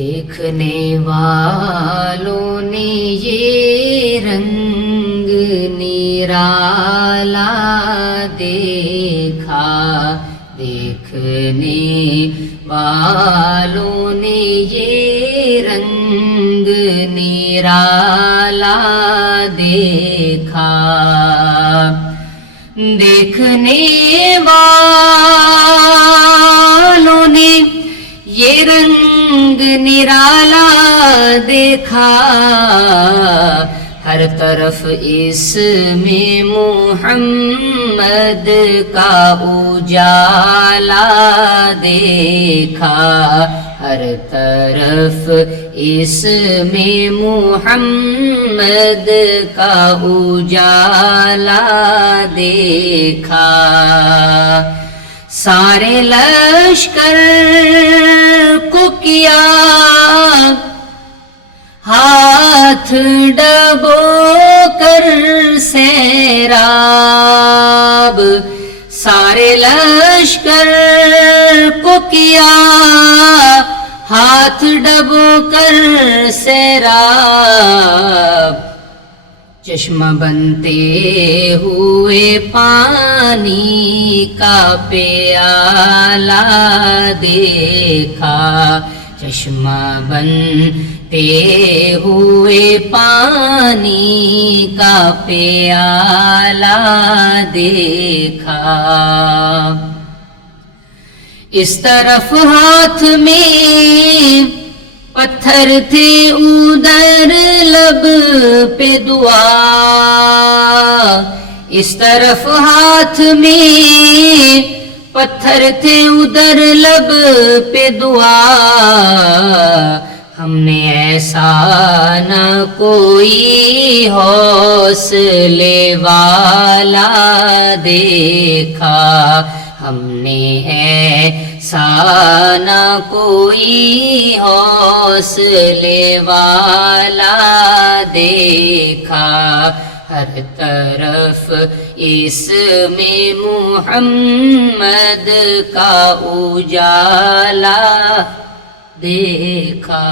دیکھنے والوں نے یہ رنگ نرالا دیکھا، دیکھنے والوں نے یہ رنگ نرالا دیکھا، دیکھنے والوں نے یہ رنگ نرالا دیکھا، ہر طرف اس میں محمد کا اجالا دیکھا، ہر طرف اس میں محمد کا اجالا دیکھا، سارے لشکر کو کیا ہاتھ ڈبو کر سیراب، سارے لشکر کو کیا ہاتھ ڈبو کر سیراب، چشمہ بنتے ہوئے پانی کا پیالہ دیکھا، چشمہ بنتے ہوئے پانی کا پیالہ دیکھا، اس طرف ہاتھ میں پتھر تھے ادھر لب پہ دعا، اس طرف ہاتھ میں پتھر تھے ادھر لب پہ دعا، ہم نے ایسا نہ کوئی حوصلے والا دیکھا، ہم نے ایسا نہ کوئی حوصلے والا دیکھا، ہر طرف اس میں محمد کا اجالا دیکھا۔